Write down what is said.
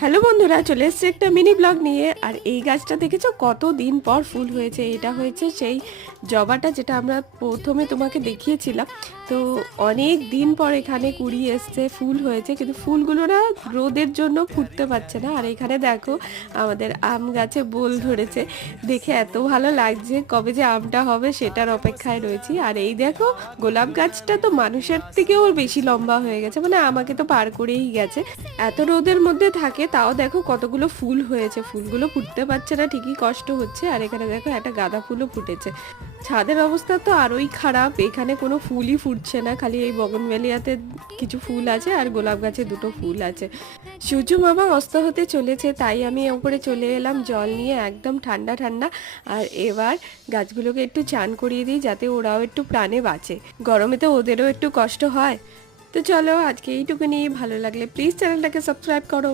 Hello বন্ধুরা, চলে এসছে একটা মিনি ব্লগ নিয়ে। আর এই গাছটা দেখেছো কত দিন পর ফুল হয়েছে। এটা হয়েছে সেই জবাটা যেটা আমরা প্রথমে তোমাকে দেখিয়েছিলাম। তো অনেক দিন পর এখানে কুড়ি এসছে, ফুল হয়েছে, কিন্তু ফুলগুলো না রোদের জন্য ফুটতে পারছে না। আর এখানে দেখো আমাদের আম গাছে বোল ধরেছে, দেখে এত ভালো লাগছে। কবে যে আমটা হবে সেটার অপেক্ষায় রয়েছি। আর এই দেখো গোলাপ গাছটা তো মানুষের থেকেও বেশি লম্বা হয়ে গেছে, মানে আমাকে তো পার করেই গেছে। এত রোদের মধ্যে থাকে তাও দেখো কতগুলো ফুল হয়েছে। ফুলগুলো ফুটতে পারছে না, ঠিকই কষ্ট হচ্ছে। আর এখানে দেখো একটা গাঁদা ফুলও ফুটেছে। ছাদের অবস্থা তো আরোই খারাপ, এখানে কোনো ফুলই ফুটছে না, খালি এই বগনভেলিয়াতে কিছু ফুল আছে আর গোলাপ গাছে দুটো ফুল আছে। সূর্য মামা অস্ত হতে চলেছে, তাই আমি ওপরে চলে এলাম জল নিয়ে, একদম ঠান্ডা ঠান্ডা। আর এবার গাছগুলোকে একটু চান করিয়ে দিই, যাতে ওরাও একটু প্রাণে বাঁচে। গরমে তো ওদেরও একটু কষ্ট হয়। তো চলো আজকে এইটুকুনি, ভালো লাগলে প্লিজ চ্যানেলটাকে সাবস্ক্রাইব করো।